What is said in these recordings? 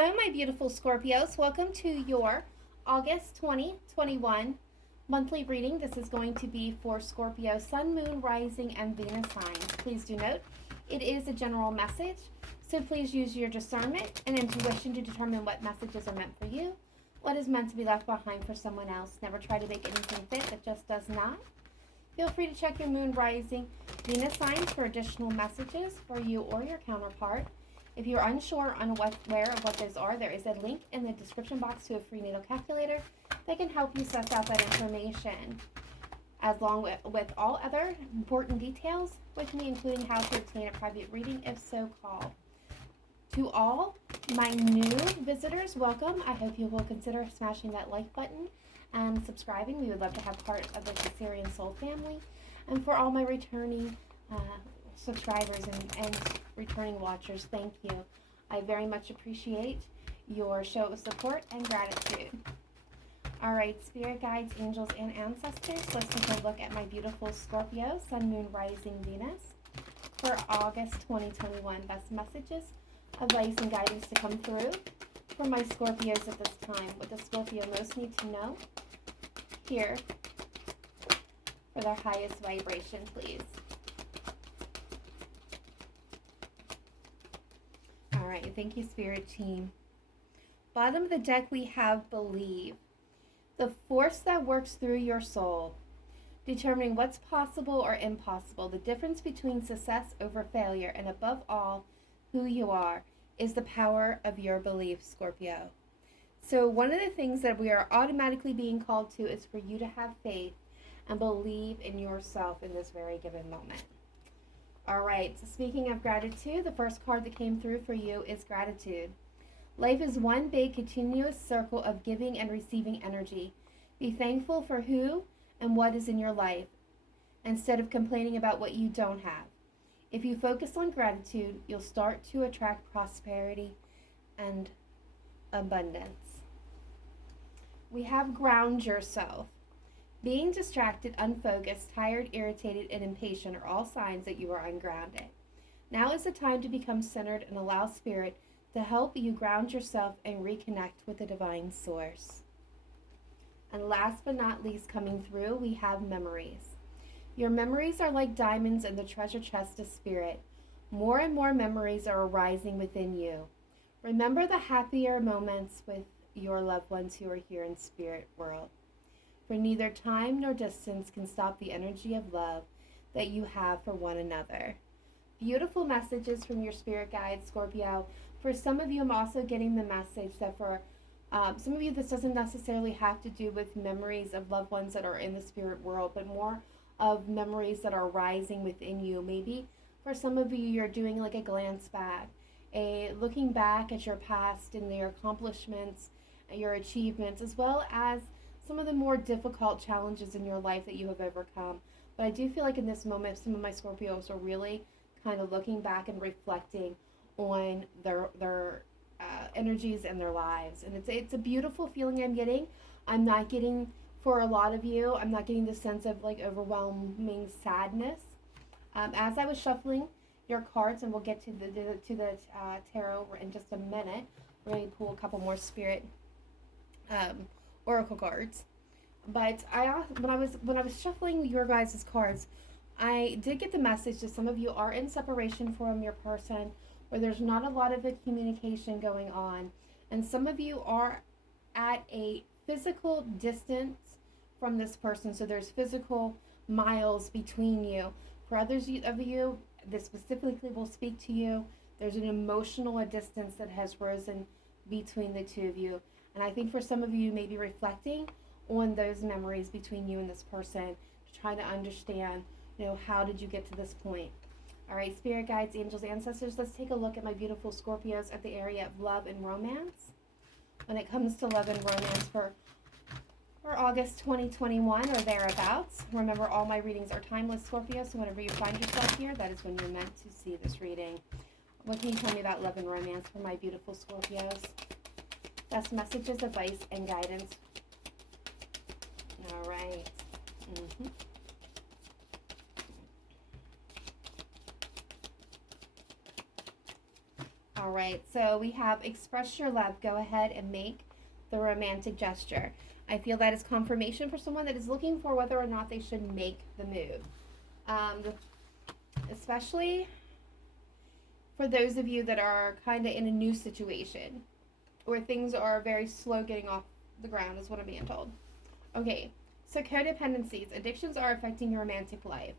Hello, my beautiful Scorpios. Welcome to your August 2021 monthly reading. This is going to be for Scorpio, Sun, Moon, Rising, and Venus signs. Please do note, it is a general message, so please use your discernment and intuition to determine what messages are meant for you, what is meant to be left behind for someone else. Never try to make anything fit that just does not. Feel free to check your Moon, Rising, Venus signs for additional messages for you or your counterpart. If you're unsure on where or what those are, there is a link in the description box to a free natal calculator that can help you suss out that information, as long with all other important details with me, including how to obtain a private reading if so called. To all my new visitors, welcome. I hope you will consider smashing that like button and subscribing. We would love to have part of the Cancerian Soul family. And for all my returning subscribers and returning watchers, thank you. I very much appreciate your show of support and gratitude. All right, spirit guides, angels, and ancestors, let's take a look at my beautiful Scorpio, Sun, Moon, Rising, Venus for August 2021. Best messages, advice, and guidance to come through for my Scorpios at this time. What does Scorpio most need to know here for their highest vibration, please? All right, thank you, Spirit Team. Bottom of the deck, we have Believe. The force that works through your soul, determining what's possible or impossible, the difference between success over failure, and above all, who you are, is the power of your belief, Scorpio. So one of the things that we are automatically being called to is for you to have faith and believe in yourself in this very given moment. All right, so speaking of gratitude, the first card that came through for you is gratitude. Life is one big continuous circle of giving and receiving energy. Be thankful for who and what is in your life instead of complaining about what you don't have. If you focus on gratitude, you'll start to attract prosperity and abundance. We have ground yourself. Being distracted, unfocused, tired, irritated, and impatient are all signs that you are ungrounded. Now is the time to become centered and allow Spirit to help you ground yourself and reconnect with the divine source. And last but not least, coming through, we have memories. Your memories are like diamonds in the treasure chest of Spirit. More and more memories are arising within you. Remember the happier moments with your loved ones who are here in spirit world. For neither time nor distance can stop the energy of love that you have for one another. Beautiful messages from your spirit guide, Scorpio. For some of you, I'm also getting the message that for some of you, this doesn't necessarily have to do with memories of loved ones that are in the spirit world, but more of memories that are rising within you. Maybe for some of you, you're doing like a glance back, looking back at your past and your accomplishments, your achievements, as well as some of the more difficult challenges in your life that you have overcome. But I do feel like in this moment, some of my Scorpios are really kind of looking back and reflecting on their energies and their lives. And it's a beautiful feeling I'm getting. I'm not getting, for a lot of you, I'm not getting the sense of like overwhelming sadness. As I was shuffling your cards, and we'll get to the tarot in just a minute, we're going to pull a couple more spirit oracle cards. But when I was shuffling your guys' cards, I did get the message that some of you are in separation from your person, where there's not a lot of a communication going on, and some of you are at a physical distance from this person, so there's physical miles between you. For others of you, this specifically will speak to you. There's an emotional distance that has risen between the two of you, and I think for some of you, may be reflecting on those memories between you and this person to try to understand, how did you get to this point? All right, spirit guides, angels, ancestors, let's take a look at my beautiful Scorpios at the area of love and romance. When it comes to love and romance for August 2021 or thereabouts, remember all my readings are timeless, Scorpio, so whenever you find yourself here, that is when you're meant to see this reading. What can you tell me about love and romance for my beautiful Scorpios? Best messages, advice, and guidance. All right. All All right, so we have express your love. Go ahead and make the romantic gesture. I feel that is confirmation for someone that is looking for whether or not they should make the move. Especially for those of you that are kind of in a new situation where things are very slow getting off the ground, is what I'm being told. Okay, so codependencies. Addictions are affecting your romantic life.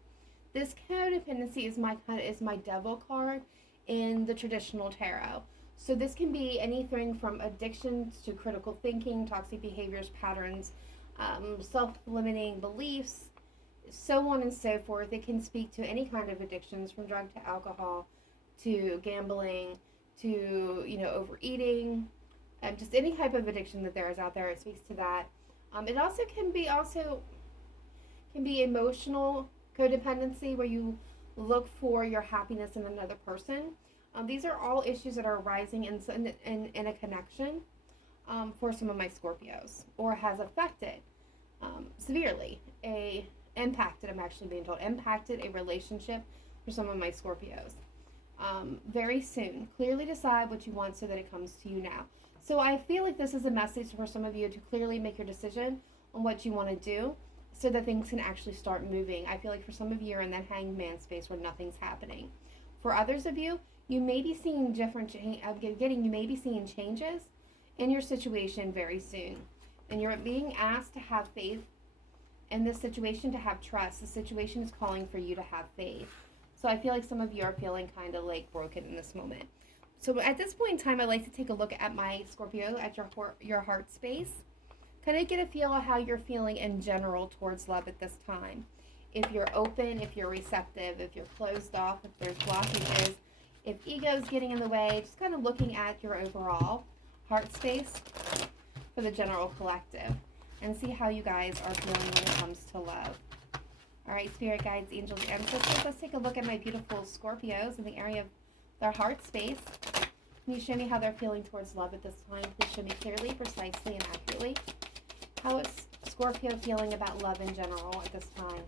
This codependency is my devil card in the traditional tarot. So this can be anything from addictions to critical thinking, toxic behaviors, patterns, self-limiting beliefs, so on and so forth. It can speak to any kind of addictions, from drug to alcohol to gambling to overeating, just any type of addiction that there is out there. It speaks to that. It also can be emotional codependency, where you look for your happiness in another person. These are all issues that are arising in a connection for some of my Scorpios, or has affected severely impacted. I'm actually being told impacted a relationship for some of my Scorpios. Very soon, clearly decide what you want so that it comes to you now. So I feel like this is a message for some of you to clearly make your decision on what you want to do, so that things can actually start moving. I feel like for some of you, you're in that hanged man space where nothing's happening. For others of you, you may be seeing you may be seeing changes in your situation very soon. And you're being asked to have faith in this situation, to have trust. The situation is calling for you to have faith. So I feel like some of you are feeling kind of like broken in this moment. So at this point in time, I'd like to take a look at my Scorpio, at your heart space. Kind of get a feel of how you're feeling in general towards love at this time. If you're open, if you're receptive, if you're closed off, if there's blockages, if ego's getting in the way, just kind of looking at your overall heart space for the general collective, and see how you guys are feeling when it comes to love. All right, spirit guides, angels, ancestors, let's take a look at my beautiful Scorpios in the area of their heart space. Can you show me how they're feeling towards love at this time? Please show me clearly, precisely, and accurately. How is Scorpio feeling about love in general at this time?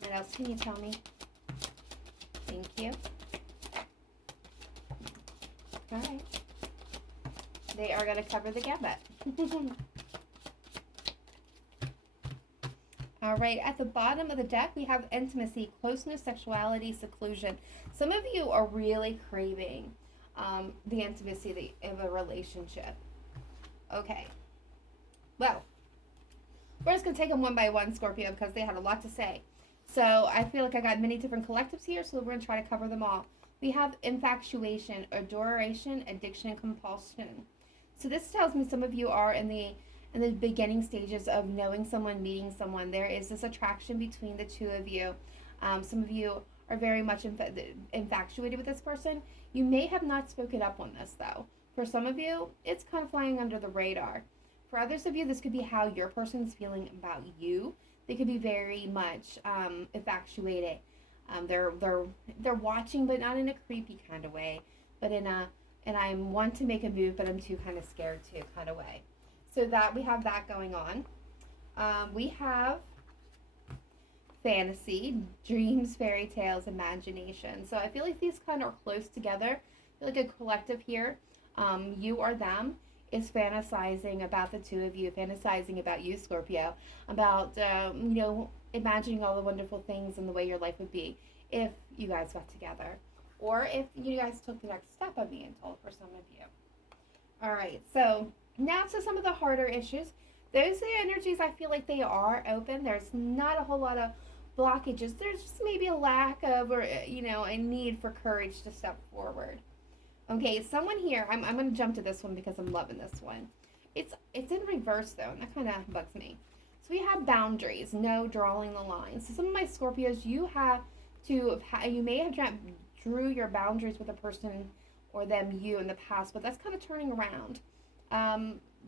What else can you tell me? Thank you. All right. They are going to cover the gambit. All right, at the bottom of the deck, we have intimacy, closeness, sexuality, seclusion. Some of you are really craving the intimacy of a relationship. Okay. Well, we're just going to take them one by one, Scorpio, because they had a lot to say. So I feel like I got many different collectives here, so we're going to try to cover them all. We have infatuation, adoration, addiction, compulsion. So this tells me some of you are in the beginning stages of knowing someone, meeting someone. There is this attraction between the two of you. Some of you are very much infatuated with this person. You may have not spoken up on this, though. For some of you, it's kind of flying under the radar. For others of you, this could be how your person's feeling about you. They could be very much infatuated. They're watching, but not in a creepy kind of way, but in a and I want to make a move, but I'm too kind of scared to kind of way. So that we have that going on. We have fantasy, dreams, fairy tales, imagination. So I feel like these kind of are close together. I feel like a collective here, you or them, is fantasizing about the two of you, fantasizing about you, Scorpio, about, imagining all the wonderful things and the way your life would be if you guys got together. Or if you guys took the next step, I'm being told, for some of you. All right, so now to some of the harder issues. Those are the energies I feel like they are open. There's not a whole lot of blockages. There's just maybe a lack of, or a need for courage to step forward. Okay, someone here, I'm going to jump to this one because I'm loving this one. It's in reverse though, and that kind of bugs me. So we have boundaries, no drawing the line. So some of my Scorpios, you may have drew your boundaries with a person or you in the past, but that's kind of turning around.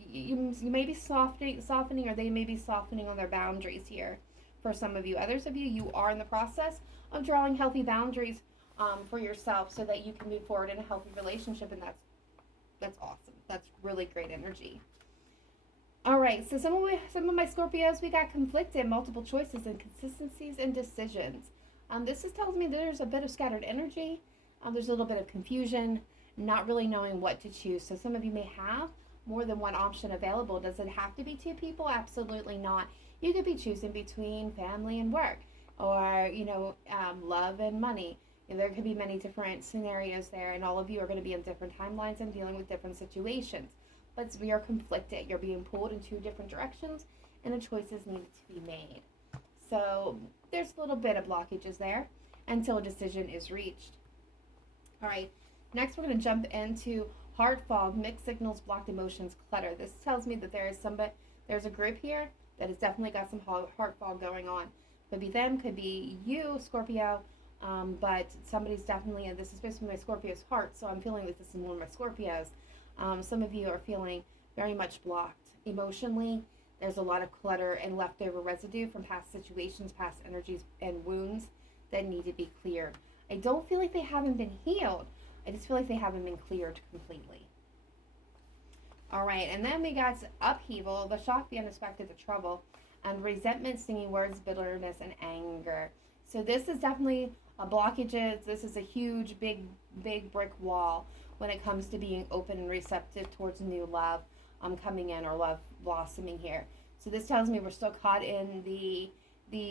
You may be softening, or they may be softening on their boundaries here for some of you. Others of you, you are in the process of drawing healthy boundaries for yourself so that you can move forward in a healthy relationship, and that's awesome. That's really great energy. All right, so some of my Scorpios, we got conflicted, multiple choices, inconsistencies, and decisions. This is telling me that there's a bit of scattered energy. There's a little bit of confusion, not really knowing what to choose. So some of you may have more than one option available. Does it have to be two people? Absolutely not. You could be choosing between family and work, or love and money. There could be many different scenarios there, and all of you are going to be in different timelines and dealing with different situations. But you're conflicted. You're being pulled in two different directions, and a choice is needed to be made. So there's a little bit of blockages there until a decision is reached. All right, next we're going to jump into heart fog, mixed signals, blocked emotions, clutter. This tells me that there's a group here that has definitely got some heart fog going on. Could be them, could be you, Scorpio, but somebody's definitely, and this is supposed to be my Scorpio's heart, so I'm feeling that this is one of my Scorpios. Some of you are feeling very much blocked emotionally. There's a lot of clutter and leftover residue from past situations, past energies, and wounds that need to be cleared. I don't feel like they haven't been healed. I just feel like they haven't been cleared completely. All right, and then we got upheaval, the shock, the unexpected, the trouble, and resentment, stinging words, bitterness, and anger. So this is definitely a blockages. This is a huge, big brick wall when it comes to being open and receptive towards new love coming in, or love blossoming here. So this tells me we're still caught in the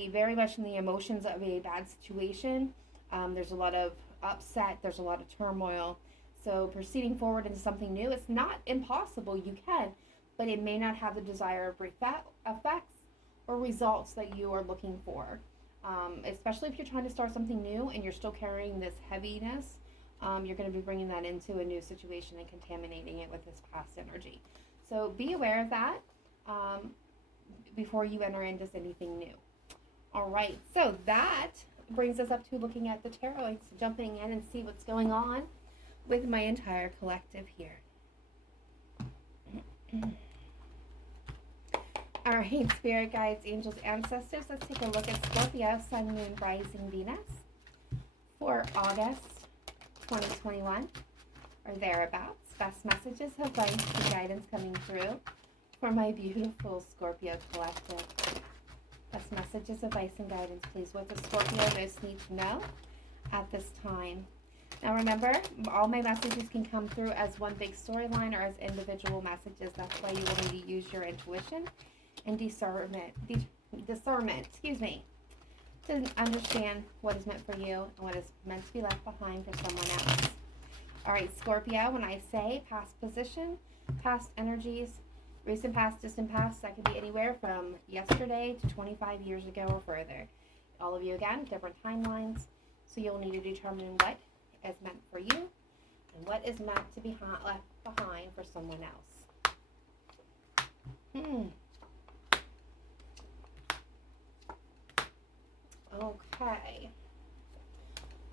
very much in the emotions of a bad situation. There's a lot of upset. There's a lot of turmoil. So proceeding forward into something new, it's not impossible. You can, but it may not have the desired effects or results that you are looking for. Especially if you're trying to start something new and you're still carrying this heaviness, you're going to be bringing that into a new situation and contaminating it with this past energy. So be aware of that before you enter into anything new. All right, so that brings us up to looking at the tarot, so jumping in and see what's going on with my entire collective here. All right, spirit guides, angels, ancestors, let's take a look at Scorpio, Sun, Moon, Rising, Venus for August 2021 or thereabouts. Best messages, advice, and guidance coming through for my beautiful Scorpio collective. Best messages, advice, and guidance, please. What does Scorpio most need to know at this time? Now remember, all my messages can come through as one big storyline or as individual messages. That's why you will need to use your intuition and discernment, to understand what is meant for you and what is meant to be left behind for someone else. All right, Scorpio, when I say past position, past energies, recent past, distant past, that could be anywhere from yesterday to 25 years ago or further. All of you, again, different timelines, so you'll need to determine what is meant for you and what is meant to be left behind for someone else. Okay.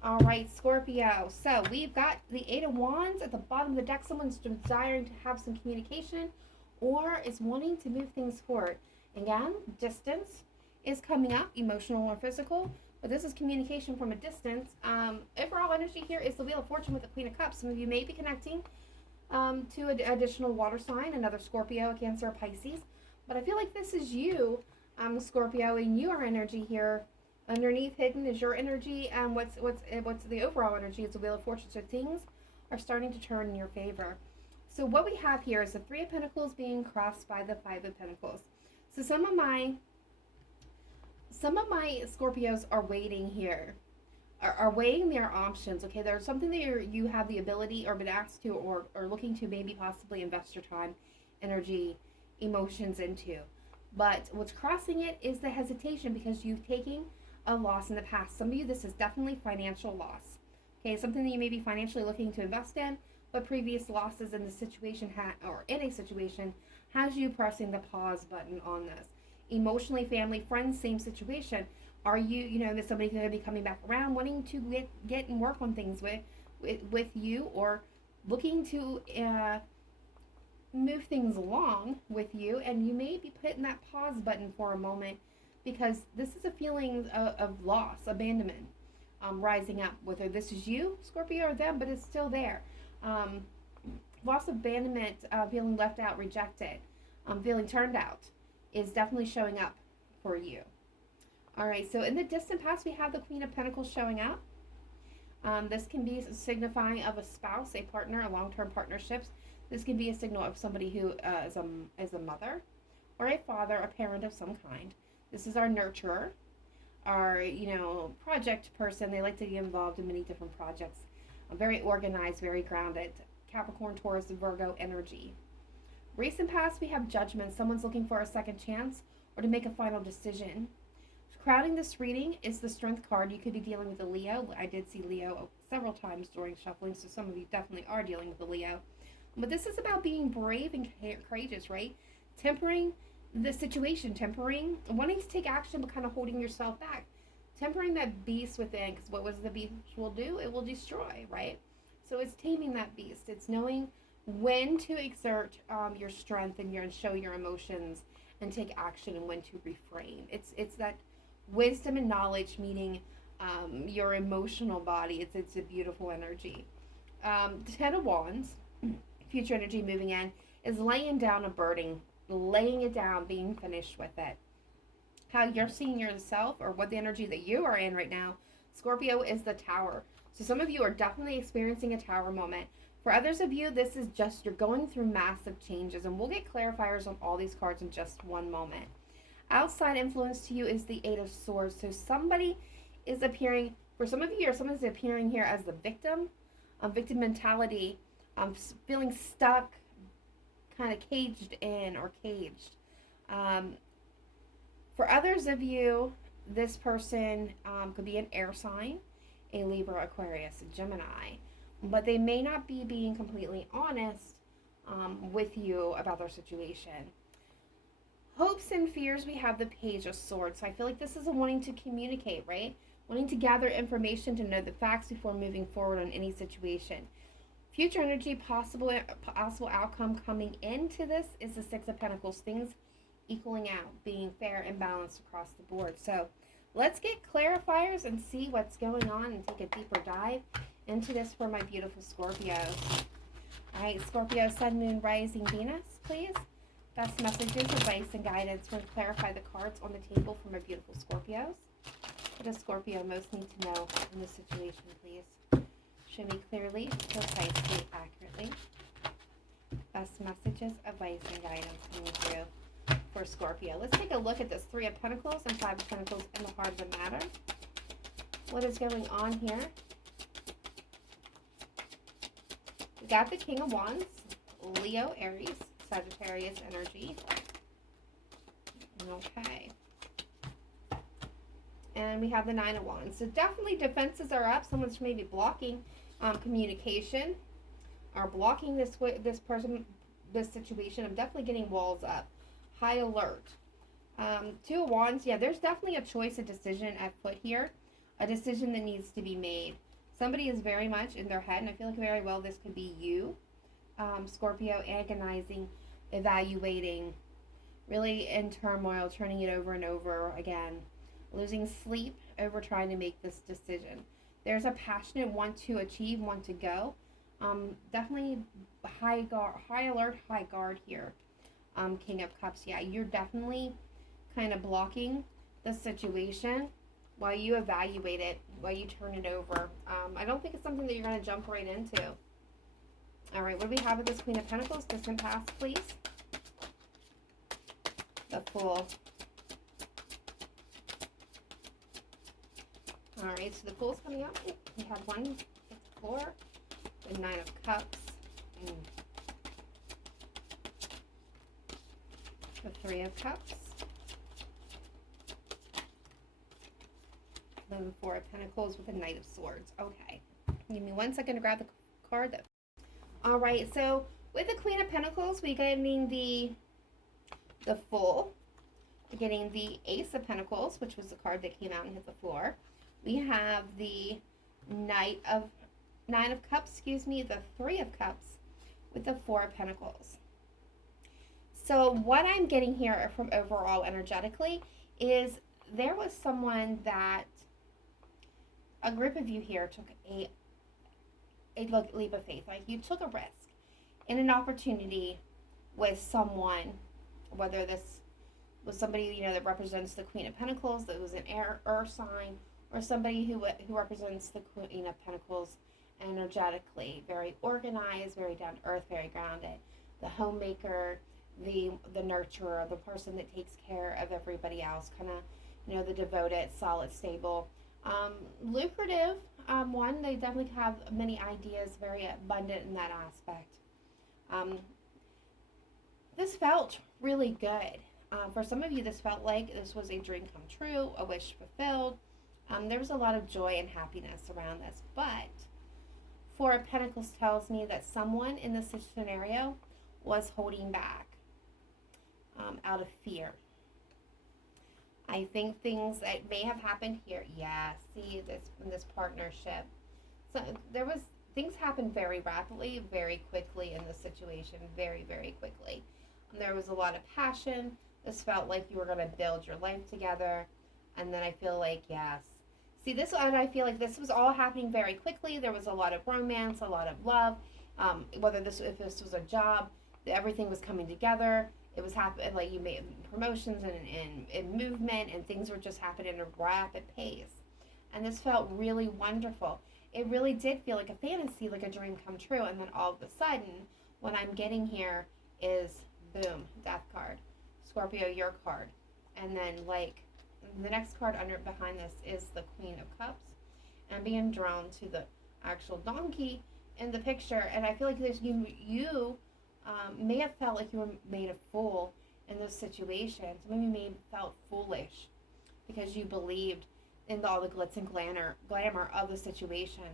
All right, Scorpio. So we've got the Eight of Wands at the bottom of the deck. Someone's desiring to have some communication or is wanting to move things forward. Again, distance is coming up, emotional or physical, but this is communication from a distance. Overall energy here is the Wheel of Fortune with the Queen of Cups. Some of you may be connecting to an additional water sign, another Scorpio, a Cancer, a Pisces. But I feel like this is you, Scorpio, and your energy here. Underneath, hidden, is your energy, and what's the overall energy is the Wheel of Fortune. So things are starting to turn in your favor. So what we have here is the Three of Pentacles being crossed by the Five of Pentacles. So some of my Scorpios are waiting here, are weighing their options. Okay, there's something that you have the ability or been asked to or looking to maybe possibly invest your time, energy, emotions into. But what's crossing it is the hesitation because you've taken a loss in the past. Some of you, this is definitely financial loss. Okay, something that you may be financially looking to invest in, but previous losses in the situation or in a situation has you pressing the pause button on this. Emotionally, family, friends, same situation. Are you, is somebody going to be coming back around, wanting to get and work on things with you, or looking to move things along with you, and you may be putting that pause button for a moment because this is a feeling of loss, abandonment, rising up, whether this is you, Scorpio, or them, but it's still there. Loss, abandonment, feeling left out, rejected, feeling turned out is definitely showing up for you. All right, so in the distant past, we have the Queen of Pentacles showing up. This can be signifying of a spouse, a partner, a long-term partnerships. This can be a signal of somebody who is a mother or a father, a parent of some kind. This is our nurturer, our, project person. They like to get involved in many different projects. Very organized, very grounded. Capricorn, Taurus, Virgo energy. Recent past, we have judgment. Someone's looking for a second chance or to make a final decision. Crowding this reading is the Strength card. You could be dealing with a Leo. I did see Leo several times during shuffling, so some of you definitely are dealing with a Leo. But this is about being brave and courageous, right? Tempering the situation, wanting to take action but kind of holding yourself back. Tempering that beast within, because what was the beast will do? It will destroy, right? So it's taming that beast. It's knowing when to exert your strength and show your emotions and take action, and when to refrain. It's that wisdom and knowledge meeting your emotional body. It's a beautiful energy. The Ten of Wands, future energy moving in, is laying down a burden, laying it down, being finished with it. How you're seeing yourself, or what the energy that you are in right now, Scorpio, is the Tower. So some of you are definitely experiencing a Tower moment. For others of you, this is just you're going through massive changes, and we'll get clarifiers on all these cards in just one moment. Outside influence to you is the Eight of Swords. So somebody is appearing, for some of you, or someone's appearing here as the victim, victim mentality, feeling stuck, kind of caged in or caged. For others of you, this person could be an air sign, a Libra, Aquarius, a Gemini, but they may not be being completely honest with you about their situation. Hopes and fears, we have the Page of Swords. So I feel like this is a wanting to communicate, right? Wanting to gather information to know the facts before moving forward on any situation. Future energy, possible outcome coming into this is the Six of Pentacles. Things equaling out, being fair and balanced across the board. So let's get clarifiers and see what's going on and take a deeper dive into this for my beautiful Scorpios. All right, Scorpio, Sun, Moon, Rising, Venus, please. Best messages, advice, and guidance. We're going to clarify the cards on the table for my beautiful Scorpios. What does Scorpio most need to know in this situation, please? Show me clearly, precisely, accurately. Best messages, advice, and guidance coming through for Scorpio. Let's take a look at this Three of Pentacles and Five of Pentacles in the heart of the matter. What is going on here? We got the King of Wands, Leo, Aries, Sagittarius energy. Okay. And we have the Nine of Wands. So definitely defenses are up. Someone's maybe blocking communication, or blocking this person, this situation. I'm definitely getting walls up. High alert. Two of Wands. Yeah, there's definitely a choice, a decision I've put here. A decision that needs to be made. Somebody is very much in their head, and I feel like very well this could be you, Scorpio, agonizing, evaluating, really in turmoil, turning it over and over again, losing sleep over trying to make this decision. There's a passionate want to achieve, want to go. Definitely high alert, high guard here. King of Cups. Yeah, you're definitely kind of blocking the situation while you evaluate it, while you turn it over. I don't think it's something that you're going to jump right into. All right, what do we have with this Queen of Pentacles? Distant past, please. The Fool. All right, so the Fool's coming up. We have one at the floor. The Nine of Cups. The Three of Cups. Then the Four of Pentacles with the Knight of Swords. Okay. Give me 1 second to grab the card. All right, so with the Queen of Pentacles, we're getting the Fool. We're getting the Ace of Pentacles, which was the card that came out and hit the floor. We have the Nine of Cups, the Three of Cups with the Four of Pentacles. So what I'm getting here from overall energetically is there was someone that a group of you here took a leap of faith. Like you took a risk in an opportunity with someone, whether this with somebody, that represents the Queen of Pentacles that was an earth sign, or somebody who represents the Queen of Pentacles energetically, very organized, very down to earth, very grounded, the homemaker, the nurturer, the person that takes care of everybody else, kind of, the devoted, solid, stable, lucrative one. They definitely have many ideas, very abundant in that aspect. This felt really good. For some of you, this felt like this was a dream come true, a wish fulfilled. There was a lot of joy and happiness around this, but Four of Pentacles tells me that someone in this scenario was holding back out of fear. I think things that may have happened here. Yeah, see this in this partnership. So things happened very rapidly, very quickly in this situation, very, very quickly. There was a lot of passion. This felt like you were going to build your life together. And then I feel like, yes. See, and I feel like this was all happening very quickly. There was a lot of romance, a lot of love. If this was a job, everything was coming together. It was happening, like you made promotions and movement, and things were just happening at a rapid pace. And this felt really wonderful. It really did feel like a fantasy, like a dream come true. And then all of a sudden, what I'm getting here is, boom, Death card. Scorpio, your card. And then, like, the next card behind this is the Queen of Cups. And being drawn to the actual donkey in the picture. And I feel like you may have felt like you were made a fool in this situation. Some of you may have felt foolish because you believed in all the glitz and glamour of the situation.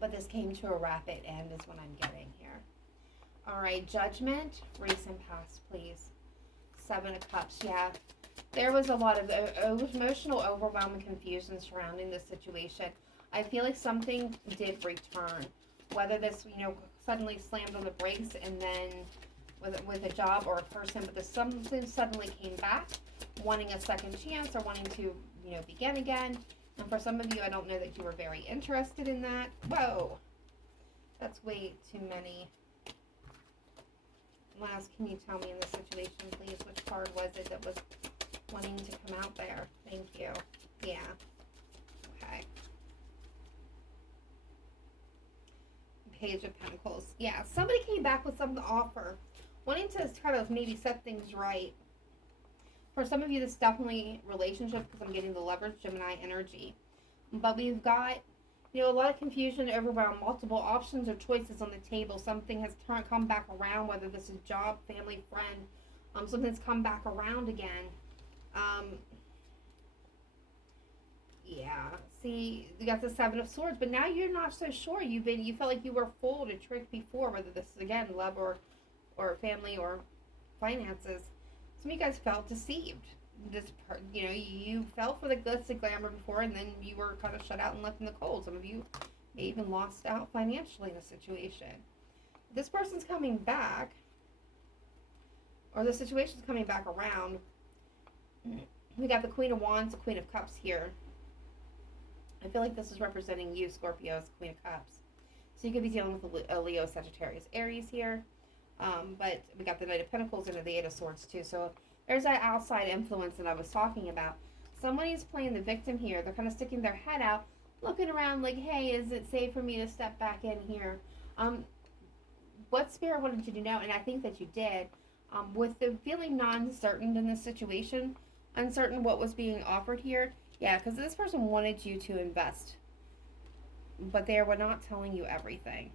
But this came to a rapid end is what I'm getting here. All right, Judgment, recent past, please. Seven of Cups, yeah. There was a lot of emotional overwhelm and confusion surrounding this situation. I feel like something did return. Whether this, suddenly slammed on the brakes and then with a job or a person, but this something suddenly came back, wanting a second chance or wanting to, begin again. And for some of you, I don't know that you were very interested in that. Whoa. That's way too many. What else can you tell me in this situation, please? Which card was it that was wanting to come out there? Thank you. Yeah. Okay. Page of Pentacles. Yeah, somebody came back with something to offer, wanting to try to maybe set things right. For some of you, this is definitely relationship because I'm getting the Lovers, Gemini energy. But we've got, a lot of confusion, overwhelm, multiple options or choices on the table. Something has come back around, whether this is job, family, friend. Something's come back around again. Yeah. See, you got the Seven of Swords, but now you're not so sure. You felt like you were fooled or tricked before, whether this is again love or family or finances. Some of you guys felt deceived. You fell for the glitz and glamour before, and then you were kind of shut out and left in the cold. Some of you may even lost out financially in the situation. This person's coming back, or the situation's coming back around. We got the Queen of Wands, the Queen of Cups here. I feel like this is representing you, Scorpio, as Queen of Cups. So you could be dealing with a Leo, Sagittarius, Aries here. But we got the Knight of Pentacles and the Eight of Swords too. So there's that outside influence that I was talking about. Somebody's playing the victim here. They're kind of sticking their head out, looking around like, hey, is it safe for me to step back in here? What Spirit wanted you to know, and I think that you did, with the feeling non-certain in this situation, uncertain what was being offered here. Yeah, because this person wanted you to invest, but they were not telling you everything.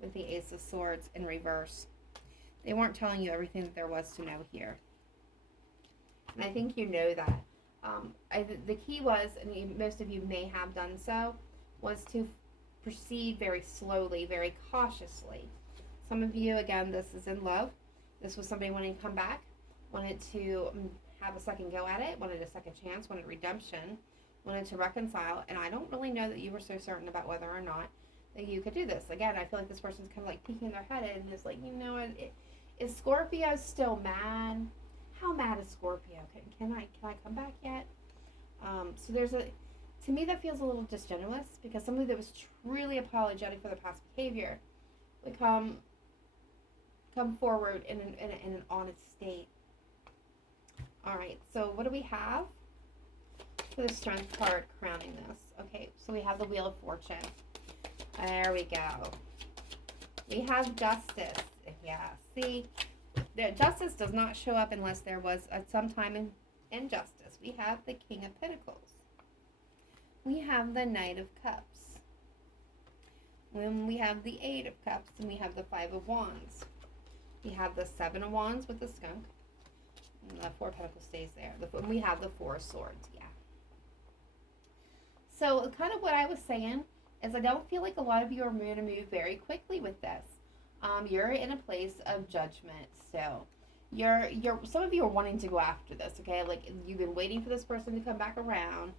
With the Ace of Swords in reverse, they weren't telling you everything that there was to know here. And I think you know that. The key was, and most of you may have done so, was to proceed very slowly, very cautiously. Some of you, again, this is in love. This was somebody wanting to come back, wanted to have a second go at it, wanted a second chance, wanted redemption, wanted to reconcile, and I don't really know that you were so certain about whether or not that you could do this. Again, I feel like this person's kind of like peeking their head in and is like, is Scorpio still mad? How mad is Scorpio? Can I come back yet? So to me that feels a little disingenuous, because somebody that was truly apologetic for their past behavior would come forward in an honest state All right, so what do we have for the Strength card crowning this? Okay, so we have the Wheel of Fortune. There we go. We have Justice. Yeah, see, the Justice does not show up unless there was some time in injustice. We have the King of Pentacles. We have the Knight of Cups. When we have the Eight of Cups, and we have the Five of Wands. We have the Seven of Wands with the skunk. And the Four of Pentacles stays there. We have the Four of Swords, yeah. So kind of what I was saying is I don't feel like a lot of you are going to move very quickly with this. You're in a place of judgment still. Some of you are wanting to go after this, okay? Like you've been waiting for this person to come back around,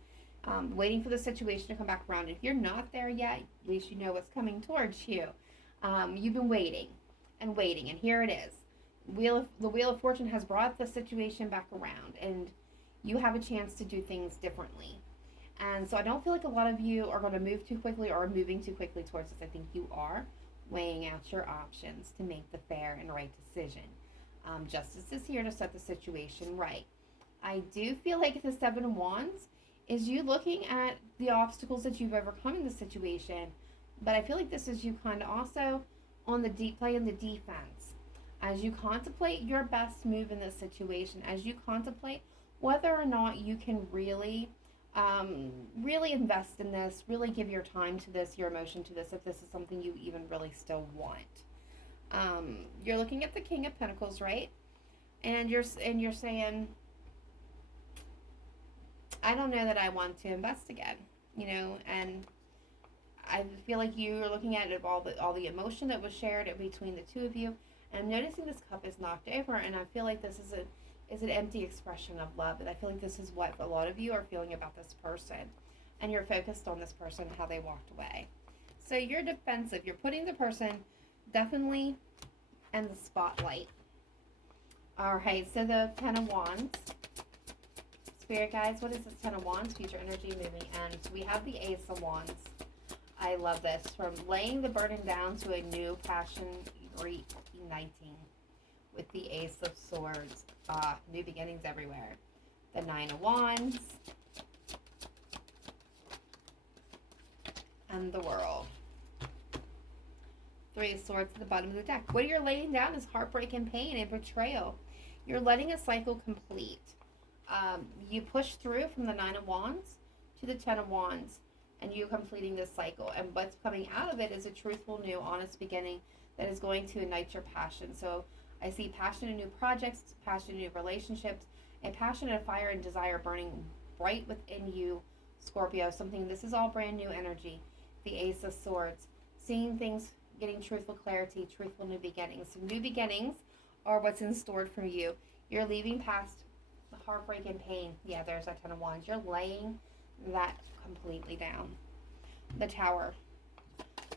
waiting for the situation to come back around. If you're not there yet, at least you know what's coming towards you. You've been waiting and waiting, and here it is. The Wheel of Fortune has brought the situation back around, and you have a chance to do things differently. And so I don't feel like a lot of you are going to move too quickly or are moving too quickly towards this. I think you are weighing out your options to make the fair and right decision. Justice is here to set the situation right. I do feel like the Seven of Wands is you looking at the obstacles that you've overcome in the situation, but I feel like this is you kind of also on the playing the defense as you contemplate your best move in this situation, as you contemplate whether or not you can really invest in this, really give your time to this, your emotion to this, if this is something you even really still want. You're looking at the King of Pentacles, right? And you're saying, I don't know that I want to invest again, and I feel like you're looking at it, all the emotion that was shared between the two of you, and I'm noticing this cup is knocked over, and I feel like this is an empty expression of love, and I feel like this is what a lot of you are feeling about this person, and you're focused on this person, how they walked away. So you're defensive. You're putting the person definitely in the spotlight. All right, so the Ten of Wands. Spirit guides, what is this Ten of Wands? Future energy, moving ends. We have the Ace of Wands. I love this. From laying the burden down to a new passion reigniting. With the Ace of Swords. New beginnings everywhere. The Nine of Wands. And the World. Three of Swords at the bottom of the deck. What you're laying down is heartbreak and pain and betrayal. You're letting a cycle complete. You push through from the Nine of Wands to the Ten of Wands, and you completing this cycle. And what's coming out of it is a truthful, new, honest beginning that is going to ignite your passion. So I see passion in new projects, passion in new relationships, and passion and fire and desire burning bright within you, Scorpio. This is all brand new energy. The Ace of Swords. Seeing things, getting truthful clarity, truthful new beginnings. So new beginnings are what's in store for you. You're leaving past the heartbreak and pain. Yeah, there's that Ten of Wands. You're laying that completely down. The Tower.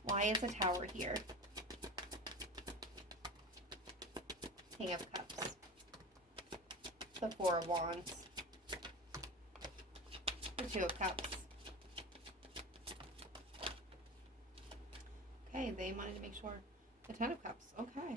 Why is the Tower here? King of Cups. The Four of Wands. The Two of Cups. Okay, they wanted to make sure. The Ten of Cups. Okay.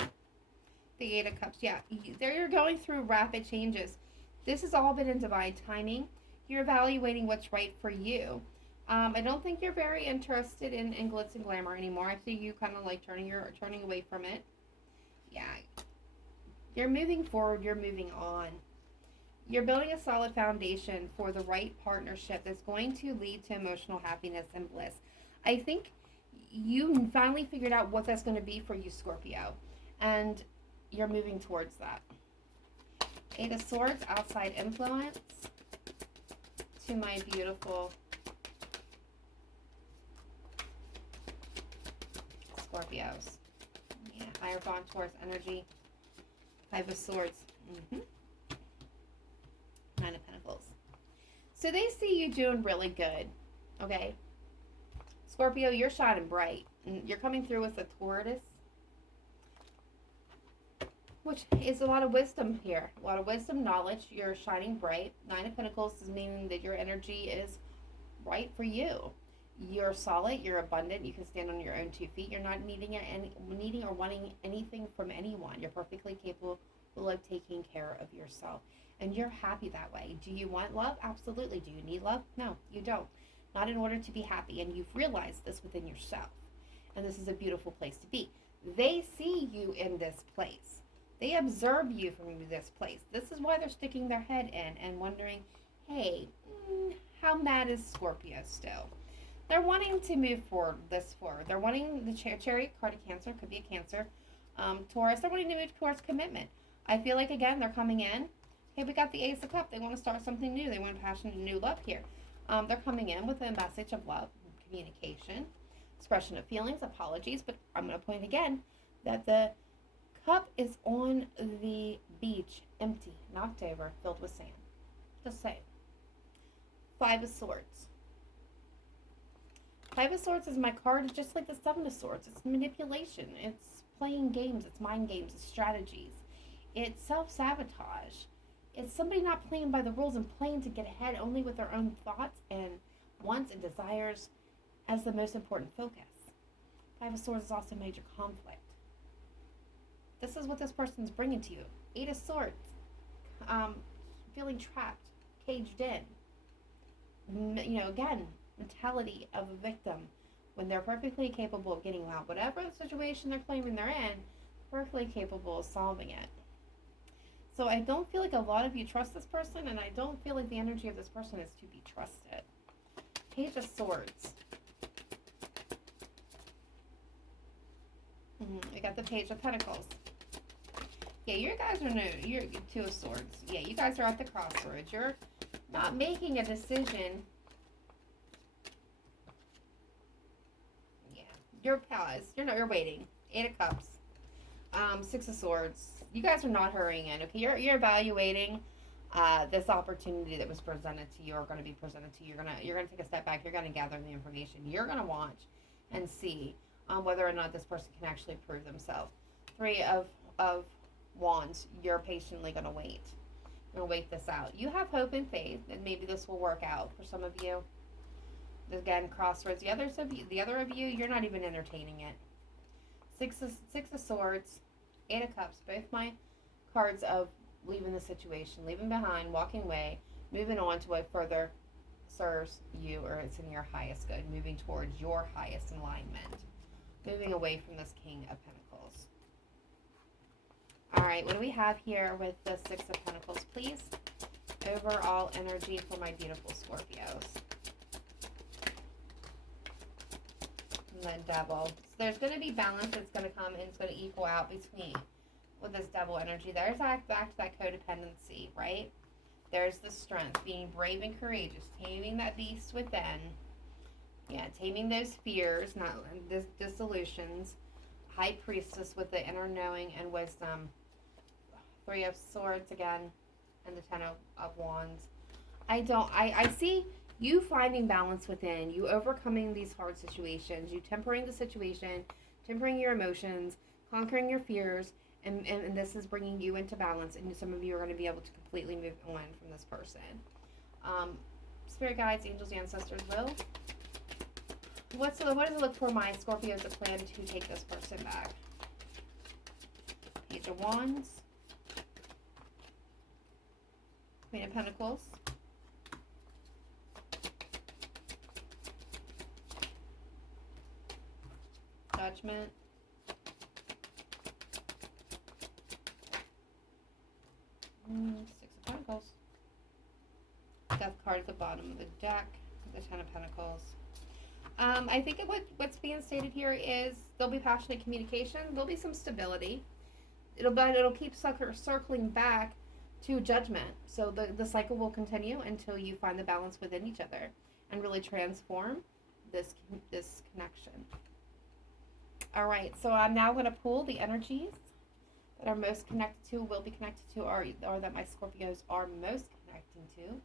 The Eight of Cups. Yeah, you're going through rapid changes. This has all been in divine timing. You're evaluating what's right for you. I don't think you're very interested in glitz and glamour anymore. I see you kind of like turning away from it. Yeah. You're moving forward. You're moving on. You're building a solid foundation for the right partnership that's going to lead to emotional happiness and bliss. I think you finally figured out what that's going to be for you, Scorpio. And you're moving towards that. Eight of Swords, outside influence. To my beautiful Scorpios. Yeah, Hierophant, Taurus energy. Five of Swords. Nine of Pentacles. So they see you doing really good. Okay? Scorpio, you're shining bright. And you're coming through with a tortoise, which is a lot of wisdom here. A lot of wisdom, knowledge. You're shining bright. Nine of Pentacles is meaning that your energy is right for you. You're solid. You're abundant. You can stand on your own 2 feet. You're not needing or wanting anything from anyone. You're perfectly capable of taking care of yourself. And you're happy that way. Do you want love? Absolutely. Do you need love? No, you don't. Not in order to be happy. And you've realized this within yourself. And this is a beautiful place to be. They see you in this place. They observe you from this place. This is why they're sticking their head in and wondering, hey, how mad is Scorpio still? They're wanting to move forward. They're wanting the Chariot card of Cancer, could be a Cancer. Taurus, they're wanting to move towards commitment. I feel like, again, they're coming in. Hey, we got the Ace of Cups. They want to start something new. They want passion and new love here. They're coming in with a message of love, communication, expression of feelings, apologies. But I'm going to point again that the cup is on the beach, empty, knocked over, filled with sand. Just saying. Five of Swords. Five of Swords is my card. It's just like the Seven of Swords. It's manipulation. It's playing games. It's mind games. It's strategies. It's self-sabotage. It's somebody not playing by the rules and playing to get ahead only with their own thoughts and wants and desires as the most important focus. Five of Swords is also major conflict. This is what this person's bringing to you. Eight of Swords. Feeling trapped, caged in. Again, mentality of a victim when they're perfectly capable of getting out. Whatever the situation they're claiming they're in, perfectly capable of solving it. So I don't feel like a lot of you trust this person, and I don't feel like the energy of this person is to be trusted. Page of Swords. We got the Page of Pentacles. Yeah, you guys are new. You're Two of Swords. Yeah, you guys are at the crossroads. You're not making a decision. Yeah, you're paused. You're waiting. Eight of Cups. Six of Swords. You guys are not hurrying in. Okay, you're evaluating this opportunity that was presented to you or going to be presented to you. You're gonna take a step back. You're gonna gather the information. You're gonna watch and see whether or not this person can actually prove themselves. Three of Wands. You're patiently gonna wait. You're gonna wait this out. You have hope and faith that maybe this will work out for some of you. Again, crossroads. The other of you, you're not even entertaining it. Six of Swords, Eight of Cups, both my cards of leaving the situation, leaving behind, walking away, moving on to what further serves you or it's in your highest good, moving towards your highest alignment, moving away from this King of Pentacles. All right, what do we have here with the Six of Pentacles, please? Overall energy for my beautiful Scorpios. And the Devil. So there's going to be balance that's going to come and it's going to equal out between with this Devil energy. There's back to that codependency, right? There's the strength, being brave and courageous, taming that beast within. Yeah, taming those fears, not dissolutions. High Priestess with the inner knowing and wisdom. Three of Swords again, and the Ten of Wands. I see you finding balance within, you overcoming these hard situations, you tempering the situation, tempering your emotions, conquering your fears, and this is bringing you into balance, and some of you are going to be able to completely move on from this person. Spirit guides, angels, ancestors will. What does it look for my Scorpios that plan to take this person back? Page of Wands. Queen of Pentacles. Judgment. Six of Pentacles. Death card at the bottom of the deck. The Ten of Pentacles. I think what's being stated here is there'll be passionate communication. There'll be some stability. It'll keep circling back to judgment. So the cycle will continue until you find the balance within each other and really transform this connection. All right, so I'm now going to pull the energies that are most connected to, will be connected to, or that my Scorpios are most connecting to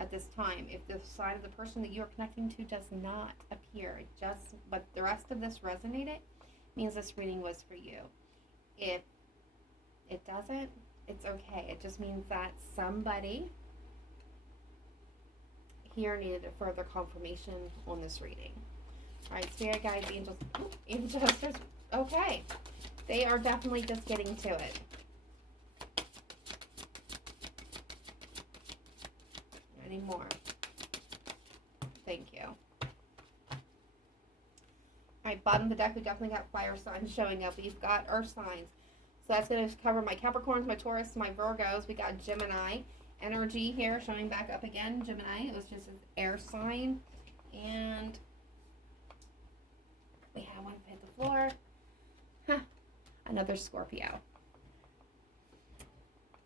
at this time. If the side of the person that you are connecting to does not appear, but the rest of this resonated, means this reading was for you. If it doesn't, it's okay. It just means that somebody here needed a further confirmation on this reading. All right, Spirit guides, angels, okay. They are definitely just getting to it. anymore. Thank you. Alright, bottom of the deck, we definitely got fire signs showing up. We've got earth signs. So that's going to cover my Capricorns, my Taurus, my Virgos. We got Gemini energy here showing back up again. Gemini, it was just an air sign. And we have one hit the floor. Huh. Another Scorpio.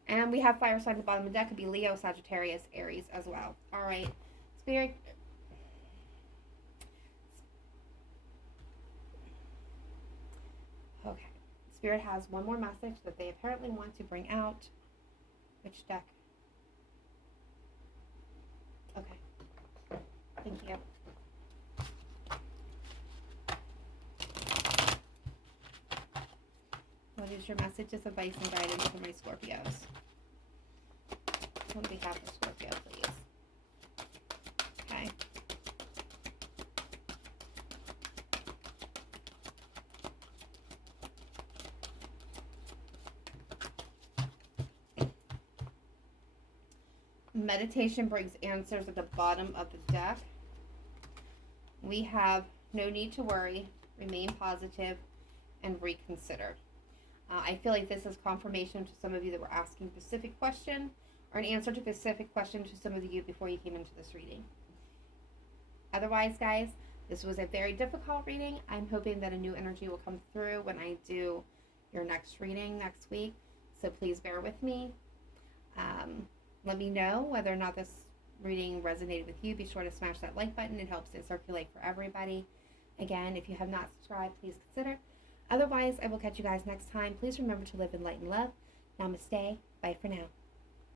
And we have fire signs at the bottom of the deck. Could be Leo, Sagittarius, Aries as well. Alright. Spirit. Okay. Spirit has one more message that they apparently want to bring out. Which deck? Okay. Thank you. What is your messages, advice, and guidance for my Scorpios? On behalf of Scorpio, please. Okay. Meditation brings answers at the bottom of the deck. We have no need to worry, remain positive, and reconsider. I feel like this is confirmation to some of you that were asking a specific question, or an answer to a specific question to some of you before you came into this reading. Otherwise, guys, this was a very difficult reading. I'm hoping that a new energy will come through when I do your next reading next week. So please bear with me. Let me know whether or not this reading resonated with you. Be sure to smash that like button. It helps it circulate for everybody. Again, if you have not subscribed, please consider. Otherwise, I will catch you guys next time. Please remember to live in light and love. Namaste. Bye for now.